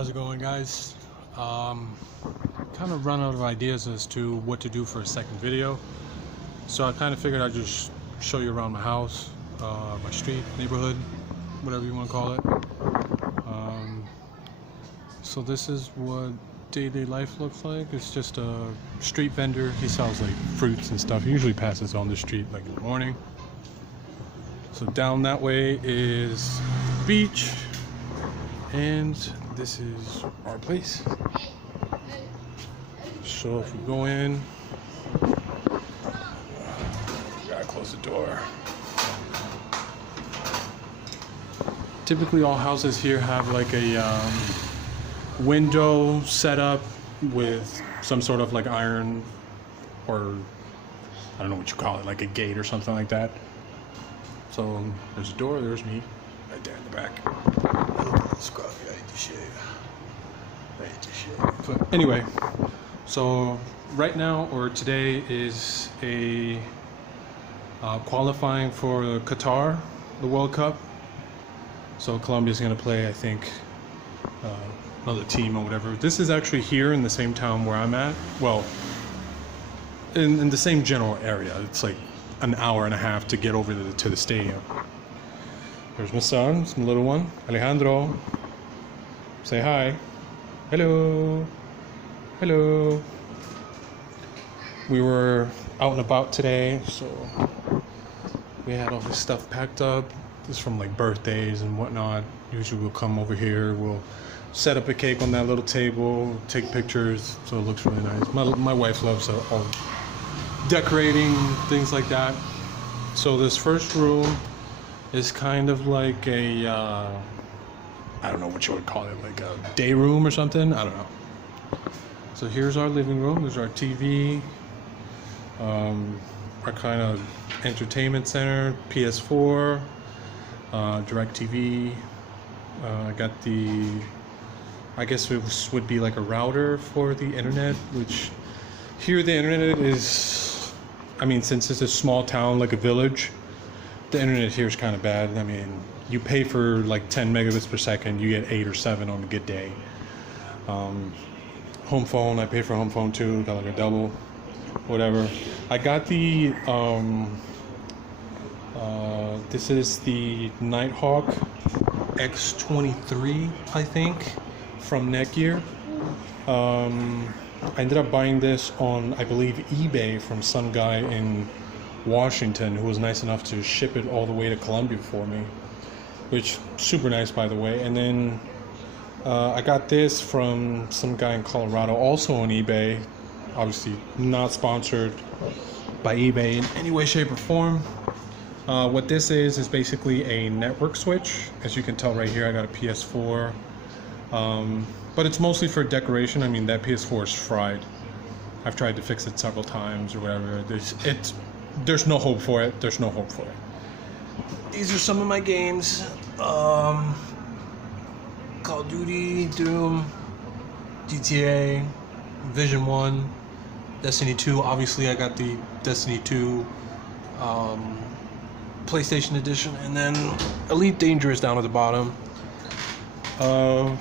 How's it going, guys? Kind of run out of ideas as to what to do for a second video, so I kind of figured I'd just show you around my house, my street, neighborhood, whatever you want to call it. So this is what day-to-day life looks like. It's just a street vendor. He sells like fruits and stuff. He usually passes on the street like in the morning. So down that way is the beach, and this is our place. So if we go in, gotta close the door. Typically all houses here have like a window set up with some sort of like iron, or I don't know what you call it, like a gate or something like that. So there's a door, there's me right there in the back. Scruffy, I hate the shit. But anyway, so right now, or today, is a qualifying for Qatar, the World Cup. So Colombia's gonna play, I think, another team or whatever. This is actually here in the same town where I'm at. Well, in the same general area. It's like an hour and a half to get over to the stadium. There's my son, it's my little one, Alejandro. Say hi. Hello. Hello. We were out and about today, so we had all this stuff packed up. This is from like birthdays and whatnot. Usually we'll come over here, we'll set up a cake on that little table, take pictures, so it looks really nice. My wife loves all decorating, things like that. So this first room is kind of like a I don't know what you would call it, like a day room or something, I don't know. So here's our living room. There's our TV, our kind of entertainment center, PS4, DirecTV. I got the, I guess it would be like a router for the internet, which here the internet is, I mean, since it's a small town, like a village, the internet here is kind of bad. I mean, you pay for like 10 megabits per second, you get 8 or 7 on a good day. Home phone, I pay for home phone too, got like a double, whatever. I got the, this is the Nighthawk X23, I think, from Netgear. I ended up buying this on, I believe, eBay from some guy in Washington who was nice enough to ship it all the way to Colombia for me, which super nice, by the way. And then I got this from some guy in Colorado, also on eBay. Obviously not sponsored by eBay in any way, shape, or form. What this is basically a network switch. As you can tell right here, I got a PS4. But it's mostly for decoration. I mean, that PS4 is fried. I've tried to fix it several times or whatever. There's no hope for it. There's no hope for it. These are some of my games. Call of Duty, Doom, GTA, Vision 1, Destiny 2. Obviously, I got the Destiny 2 PlayStation Edition, and then Elite Dangerous down at the bottom. Oh,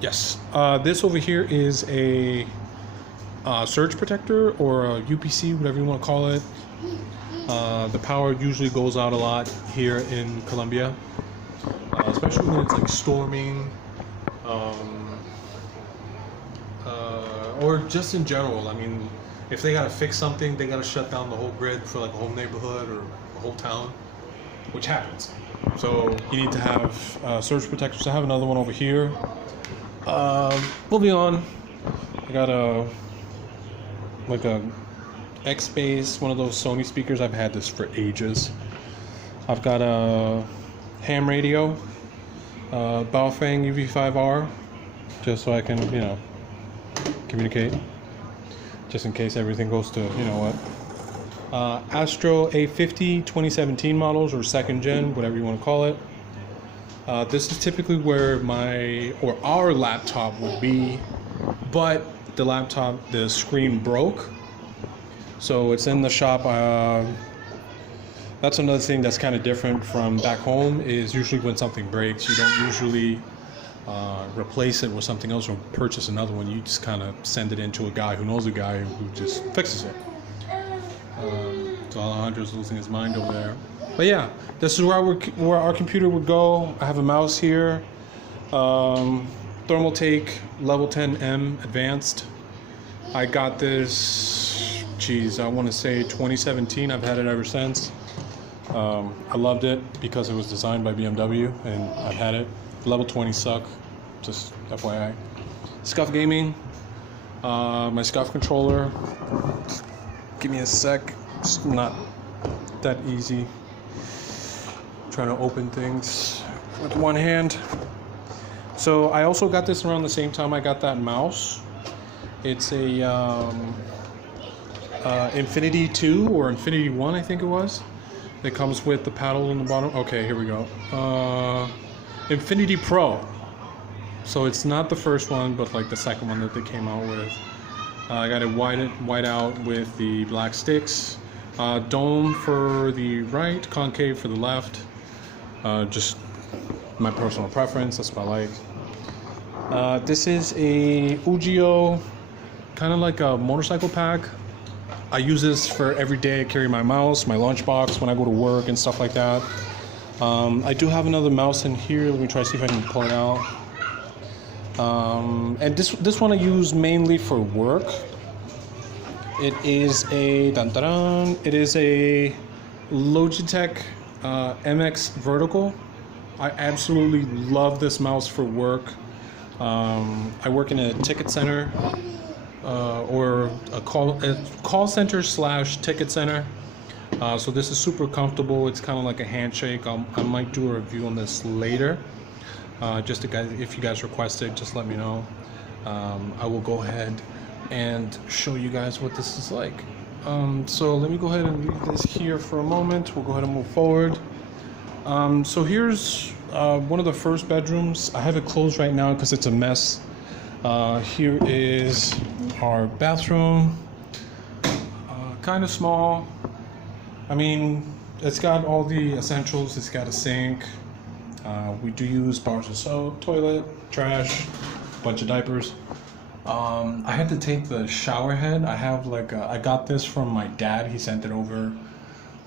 yes. This over here is a surge protector, or a UPC, whatever you want to call it. The power usually goes out a lot here in Colombia, especially when it's like storming, or just in general. I mean, if they gotta fix something, they gotta shut down the whole grid for like a whole neighborhood or a whole town, which happens. So you need to have surge protectors. I have another one over here. Moving on, I got a X-Bass, one of those Sony speakers. I've had this for ages. I've got a ham radio, Baofeng UV5R, just so I can, you know, communicate, just in case everything goes to, you know what. Astro A50 2017 models, or second gen, whatever you want to call it. This is typically where our laptop would be, but the screen broke, so it's in the shop. That's another thing that's kind of different from back home, is usually when something breaks, you don't usually replace it with something else or purchase another one. You just kind of send it into a guy who knows a guy who just fixes it. So Alejandro's losing his mind over there. But yeah, this is where our computer would go. I have a mouse here. Thermaltake Level 10M Advanced. I got this, geez, I want to say 2017. I've had it ever since. I loved it because it was designed by BMW, and I've had it. Level 20 suck, just FYI. Scuff Gaming, my Scuff controller. Give me a sec. It's not that easy. Trying to open things with one hand. So I also got this around the same time I got that mouse. It's a Infinity 2 or Infinity 1, I think it was. It comes with the paddle on the bottom. Okay, here we go. Infinity Pro. So it's not the first one, but like the second one that they came out with. I got it white out with the black sticks. Dome for the right, concave for the left. Just my personal preference, that's what I like. This is a Ujio, kind of like a motorcycle pack. I use this for every day. I carry my mouse, my lunchbox when I go to work and stuff like that. I do have another mouse in here. Let me try to see if I can pull it out. And this one I use mainly for work. It is a it is a Logitech MX Vertical. I absolutely love this mouse for work. I work in a ticket center or a call center / ticket center. So this is super comfortable. It's kind of like a handshake. I might do a review on this later. Just if you guys request it, just let me know. I will go ahead and show you guys what this is like. So let me go ahead and leave this here for a moment. We'll go ahead and move forward. So here's one of the first bedrooms. I have it closed right now because it's a mess. Here is our bathroom. Kind of small. I mean, it's got all the essentials. It's got a sink. We do use bars of soap, toilet, trash, bunch of diapers. I had to take the shower head. I have like I got this from my dad. He sent it over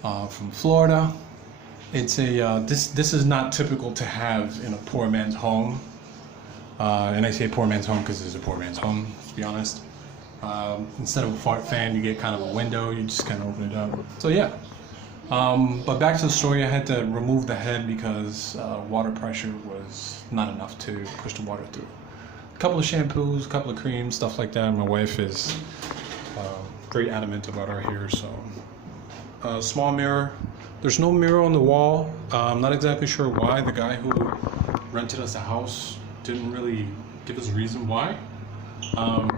from Florida. It's a this is not typical to have in a poor man's home. And I say poor man's home because it's a poor man's home, to be honest. Instead of a fart fan, you get kind of a window. You just kind of open it up. So yeah. But back to the story, I had to remove the head because water pressure was not enough to push the water through. A couple of shampoos, a couple of creams, stuff like that. My wife is very adamant about our hair, so. Small mirror. There's no mirror on the wall. I'm not exactly sure why. The guy who rented us a house didn't really give us a reason why.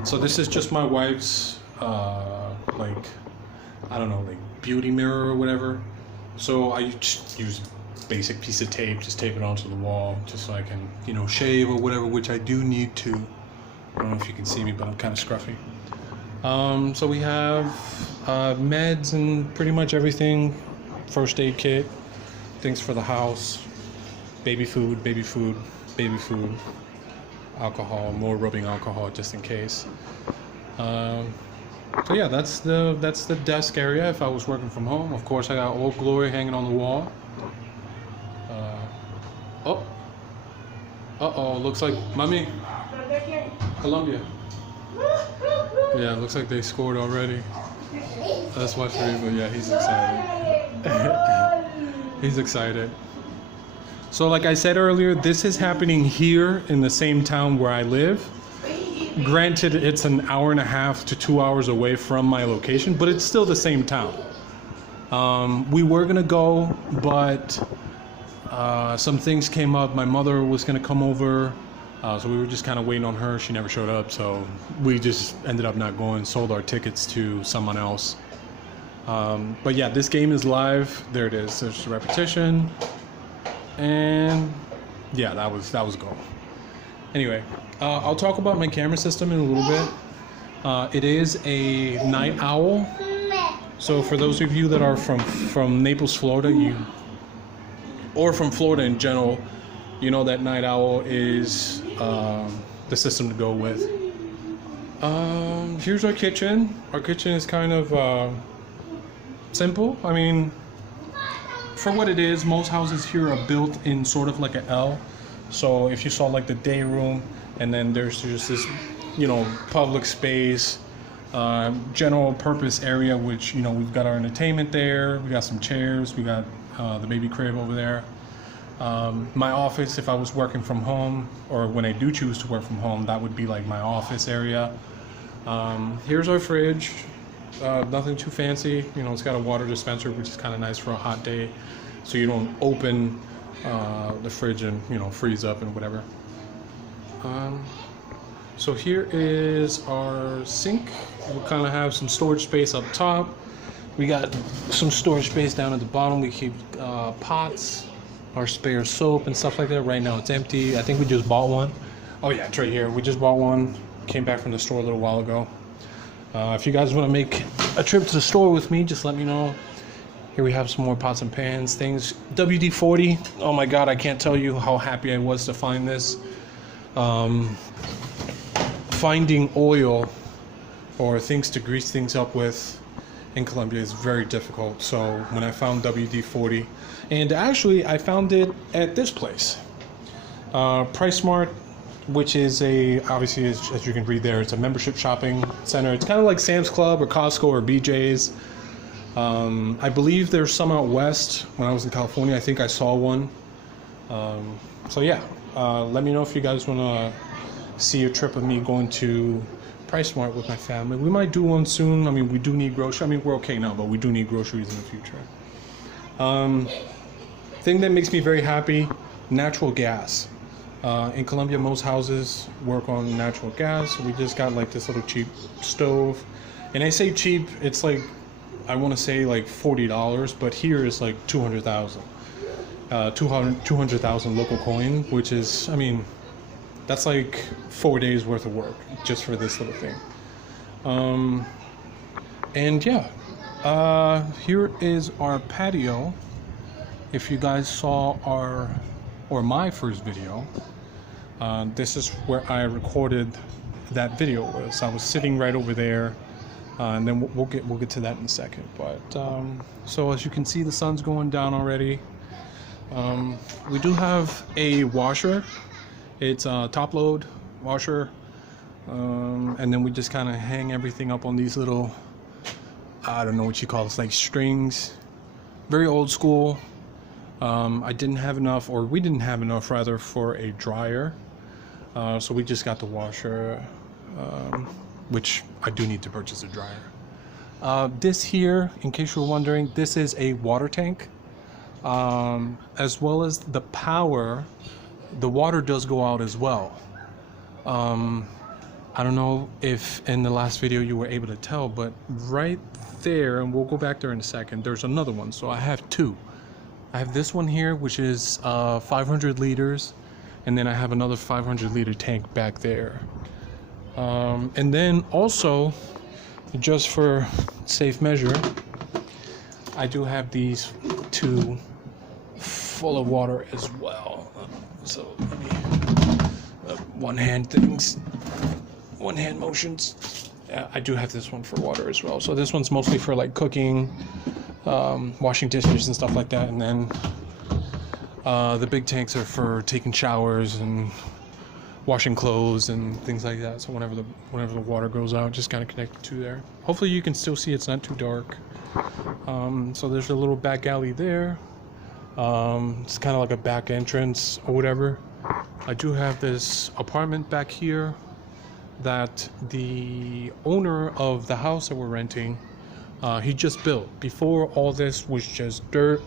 So this is just my wife's, like, I don't know, like beauty mirror or whatever. So I just use basic piece of tape, just tape it onto the wall, just so I can, you know, shave or whatever, which I do need to. I don't know if you can see me, but I'm kind of scruffy. So we have meds and pretty much everything. First aid kit, things for the house, baby food, alcohol, more rubbing alcohol just in case. So yeah, that's the desk area if I was working from home. Of course, I got Old Glory hanging on the wall. Looks like Mommy, Colombia. Yeah, looks like they scored already. Let's watch the replay. Yeah, he's excited. He's excited. So like I said earlier, this is happening here in the same town where I live. Granted, it's an hour and a half to 2 hours away from my location, but it's still the same town. We were gonna go, but some things came up. My mother was gonna come over, so we were just kind of waiting on her. She never showed up, so we just ended up not going, sold our tickets to someone else. But yeah, this game is live. There it is. There's the repetition. And yeah, that was a goal. Anyway, I'll talk about my camera system in a little bit. It is a night owl. So for those of you that are from Naples, Florida, or from Florida in general, you know that night owl is the system to go with. Here's our kitchen. Our kitchen is kind of simple. I mean, for what it is, most houses here are built in sort of like an L. So if you saw like the day room, and then there's just this, you know, public space, general purpose area, which, you know, we've got our entertainment there, we got some chairs, we got the baby crib over there. My office, if I was working from home, or when I do choose to work from home, that would be like my office area. Here's our fridge. Nothing too fancy. You know, it's got a water dispenser, which is kind of nice for a hot day, so you don't open the fridge and, you know, freeze up and whatever. So here is our sink. We kind of have some storage space up top. We got some storage space down at the bottom. We keep pots, our spare soap and stuff like that. Right now it's empty. I think we just bought one. Oh yeah, it's right here. We just bought one. Came back from the store a little while ago. If you guys want to make a trip to the store with me, just let me know. Here we have some more pots and pans, things. WD-40. Oh my God, I can't tell you how happy I was to find this. Finding oil or things to grease things up with in Colombia is very difficult. So when I found WD-40, and actually I found it at this place, PriceSmart, which is obviously as you can read there, it's a membership shopping center. It's kind of like Sam's Club or Costco or BJ's. I believe there's some out west. When I was in California, I think I saw one. So yeah, let me know if you guys want to see a trip of me going to PriceSmart with my family. We might do one soon. I mean, we do need groceries. I mean, we're okay now, but we do need groceries in the future. Thing that makes me very happy, natural gas. In Colombia, most houses work on natural gas. We just got like this little cheap stove. And I say cheap, it's like, I want to say like $40, but here it's like 200,000. 200,000 local coin, which is, I mean, that's like 4 days worth of work just for this little thing. And yeah, here is our patio. If you guys saw my first video, this is where I recorded that video was. I was sitting right over there, and then we'll get to that in a second. But so as you can see, the sun's going down already. We do have a washer. It's a top load washer, and then we just kind of hang everything up on these little, I don't know what you call this, like strings. Very old school. I didn't have enough, or we didn't have enough rather, for a dryer, so we just got the washer, which I do need to purchase a dryer. This here, in case you were wondering, this is a water tank, as well as the power. The water does go out as well. I don't know if in the last video you were able to tell, but right there, and we'll go back there in a second, there's another one. So I have two. I have this one here, which is 500 liters, and then I have another 500 liter tank back there. And then also, just for safe measure, I do have these two full of water as well. So let me one hand motions. I do have this one for water as well. So this one's mostly for like cooking, washing dishes and stuff like that. And then the big tanks are for taking showers and washing clothes and things like that. So whenever the water goes out, just kind of connect the two there. Hopefully you can still see it's not too dark. So there's a little back alley there. It's kind of like a back entrance or whatever. I do have this apartment back here that the owner of the house that we're renting, he just built. Before all this was just dirt.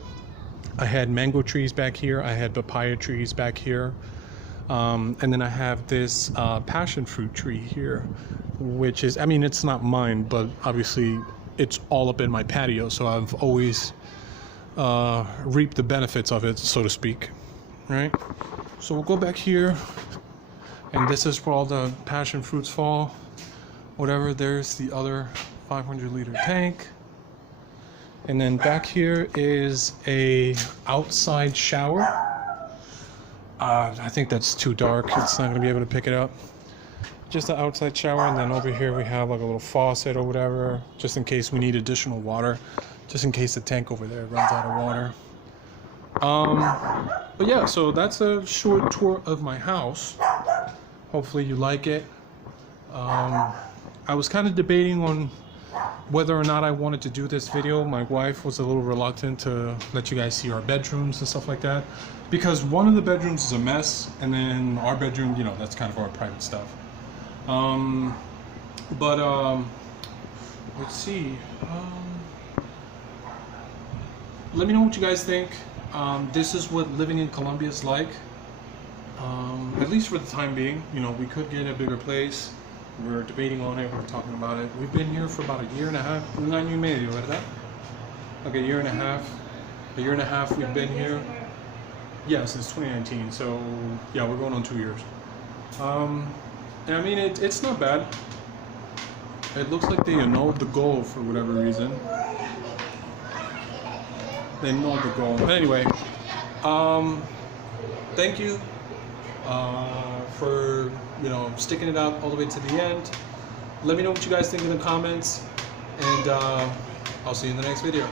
I had mango trees back here. I had papaya trees back here. And then I have this passion fruit tree here, which is, I mean, it's not mine, but obviously it's all up in my patio. So I've always reap the benefits of it, so to speak, right? So we'll go back here, and this is where all the passion fruits fall, whatever. There's the other 500 liter tank, and then back here is a outside shower. I think that's too dark. It's not gonna be able to pick it up. Just the outside shower, and then over here we have like a little faucet or whatever, just in case we need additional water, just in case the tank over there runs out of water. But yeah, so that's a short tour of my house. Hopefully you like it. I was kind of debating on whether or not I wanted to do this video. My wife was a little reluctant to let you guys see our bedrooms and stuff like that, because one of the bedrooms is a mess, and then our bedroom, you know, that's kind of our private stuff. Let's see. Let me know what you guys think. This is what living in Colombia is like. At least for the time being. You know, we could get a bigger place. We're debating on it. We're talking about it. We've been here for about a year and a half. Un año y medio, ¿verdad? Like a year and a half. A year and a half we've been here. Yeah, since 2019. So yeah, we're going on 2 years. And I mean, it's not bad. It looks like they annulled the goal for whatever reason. They annulled the goal. But anyway, thank you for, you know, sticking it out all the way to the end. Let me know what you guys think in the comments, and I'll see you in the next video.